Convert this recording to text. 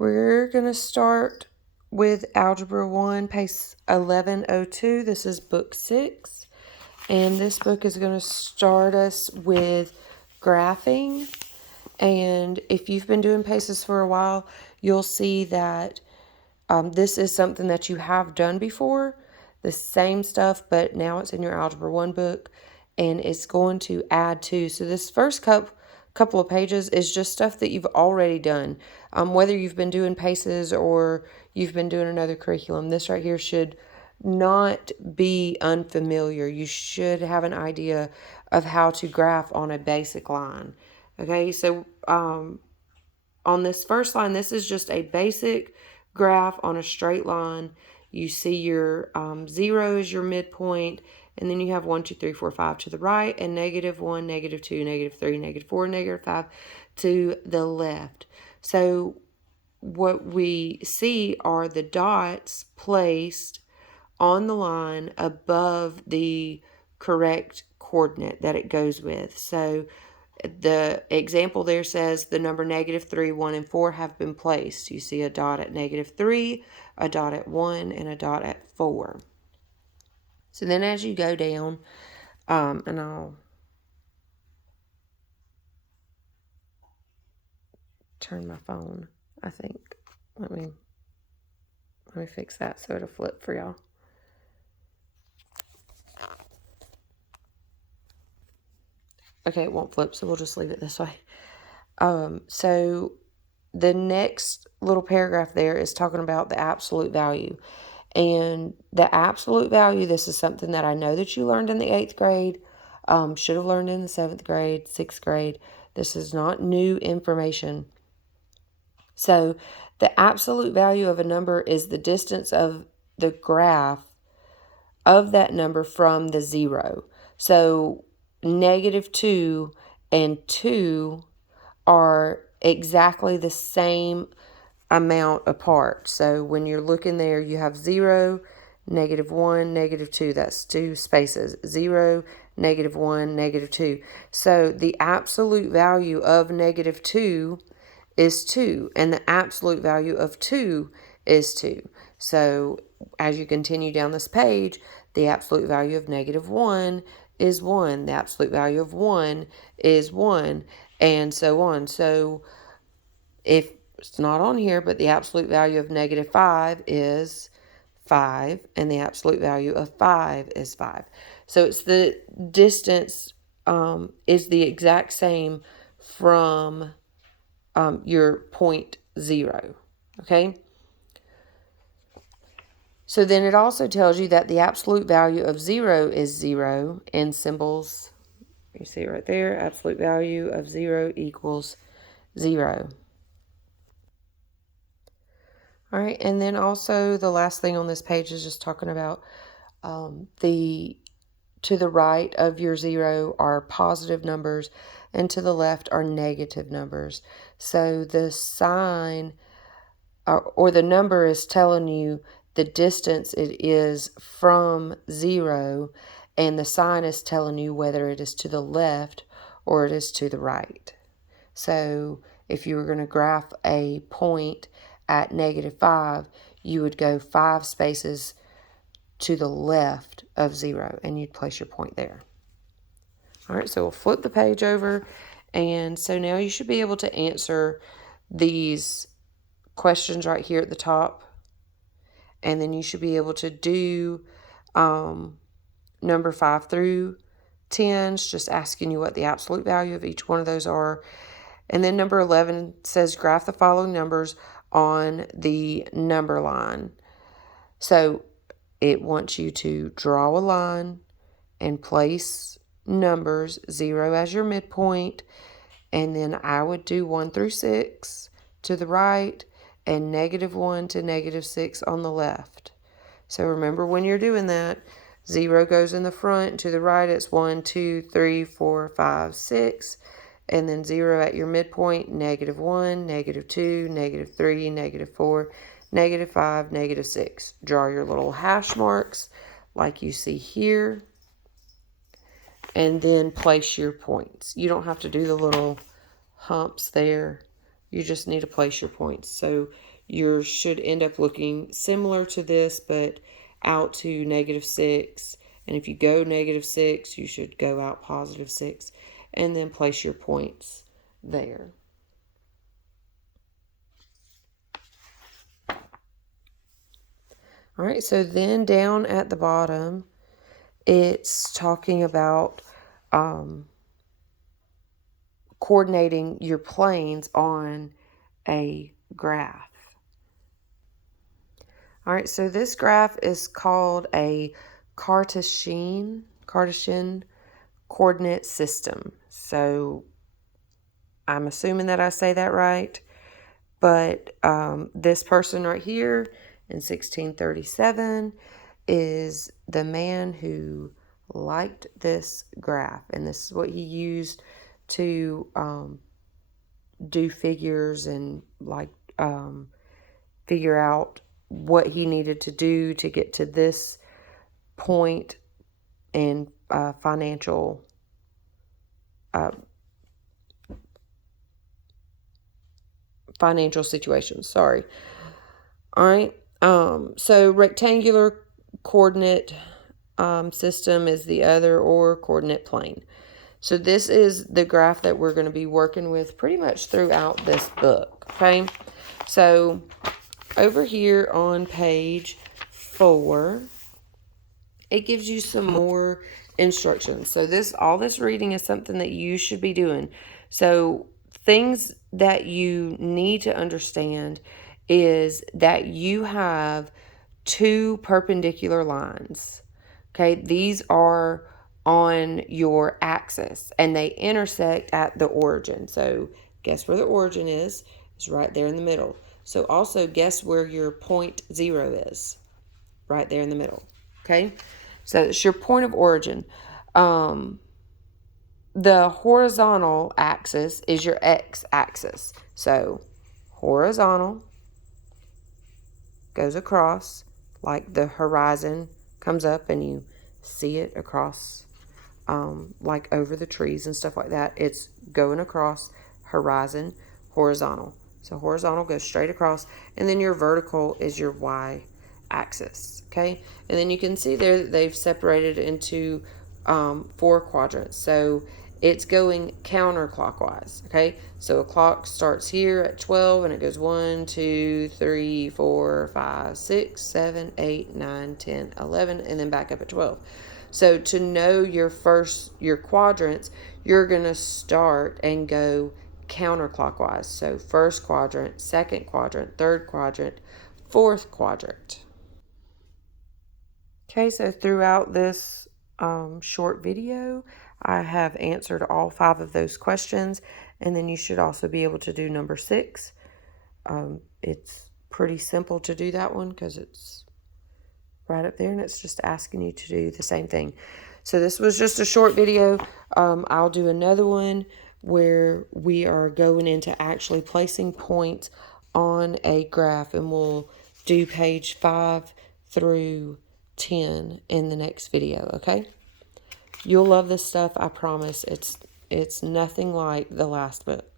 We're going to start with Algebra 1, page 1102. This is book 6. And this book is going to start us with graphing. And if you've been doing paces for a while, you'll see that this is something that you have done before. The same stuff, but now it's in your Algebra 1 book. And it's going to add to. So this first couple of pages is just stuff that you've already done. Whether you've been doing paces or you've been doing another curriculum, this right here should not be unfamiliar. You should have an idea of how to graph on a basic line. Okay, so on this first line, this is just a basic graph on a straight line. You see your 0 is your midpoint, and then you have 1, 2, 3, 4, 5 to the right, and -1, -2, -3, -4, -5 to the left. So what we see are the dots placed on the line above the correct coordinate that it goes with. So the example there says the number -3, 1, and 4 have been placed. You see a dot at -3, a dot at 1, and a dot at 4. So then as you go down, and I'll turn my phone, I think. Let me fix that so it'll flip for y'all. Okay, it won't flip, so we'll just leave it this way. So the next little paragraph there is talking about the absolute value. And the absolute value, this is something that I know that you learned in the 8th grade, should have learned in the 7th grade, 6th grade. This is not new information. So the absolute value of a number is the distance of the graph of that number from the 0. So -2 and 2 are exactly the same amount apart. So when you're looking there, you have 0, -1, -2. That's 2 spaces. 0, -1, -2. So the absolute value of -2 is 2, and the absolute value of 2 is 2. So as you continue down this page, the absolute value of -1 is 1. The absolute value of 1 is 1, and so on. So if it's not on here, but the absolute value of -5 is 5, and the absolute value of 5 is 5. So it's the distance is the exact same from your point 0. Okay? So then it also tells you that the absolute value of 0 is 0 in symbols. You see it right there. Absolute value of 0 equals 0. All right, and then also the last thing on this page is just talking about to the right of your 0 are positive numbers, and to the left are negative numbers. So the sign or the number is telling you the distance it is from 0, and the sign is telling you whether it is to the left or it is to the right. So if you were going to graph a point at -5, you would go 5 spaces to the left of 0, and you'd place your point there. All right, so we'll flip the page over, and so now you should be able to answer these questions right here at the top, and then you should be able to do number 5 through 10, just asking you what the absolute value of each one of those are. And then number 11 says graph the following numbers on the number line. So it wants you to draw a line and place numbers, 0 as your midpoint, and then I would do 1 through 6 to the right and -1 to -6 on the left. So remember, when you're doing that, 0 goes in the front. To the right, it's 1, 2, 3, 4, 5, 6. And then 0 at your midpoint, -1, -2, -3, -4, -5, -6. Draw your little hash marks like you see here, and then place your points. You don't have to do the little humps there. You just need to place your points. So yours should end up looking similar to this, but out to -6. And if you go -6, you should go out +6 and then place your points there. All right, so then down at the bottom, it's talking about coordinating your planes on a graph. All right, so this graph is called a Cartesian coordinate system. So I'm assuming that I say that right. But this person right here in 1637 is the man who liked this graph. And this is what he used to do figures and figure out what he needed to do to get to this point in financial situations. Sorry. All right. So rectangular coordinate system is the other, or coordinate plane. So this is the graph that we're going to be working with pretty much throughout this book. Okay. So over here on page 4, it gives you some more instructions. So all this reading is something that you should be doing. So things that you need to understand is that you have 2 perpendicular lines. Okay, these are on your axis and they intersect at the origin. So guess where the origin is? It's right there in the middle. So also guess where your point 0 is? Right there in the middle. Okay, so it's your point of origin. The horizontal axis is your x-axis. So horizontal goes across, like the horizon comes up and you see it across, like over the trees and stuff like that. It's going across, horizon, horizontal. So horizontal goes straight across, and then your vertical is your y-axis, okay? And then you can see there that they've separated into 4 quadrants. So it's going counterclockwise, okay? So a clock starts here at 12 and it goes 1, 2, 3, 4, 5, 6, 7, 8, 9, 10, 11, and then back up at 12. So to know your quadrants, you're going to start and go counterclockwise. So first quadrant, second quadrant, third quadrant, fourth quadrant. Okay, so throughout this short video, I have answered all 5 of those questions, and then you should also be able to do number 6. It's pretty simple to do that one because it's right up there and it's just asking you to do the same thing. So this was just a short video. I'll do another one where we are going into actually placing points on a graph, and we'll do page 5 through 10 in the next video, okay? You'll love this stuff, I promise. It's nothing like the last book.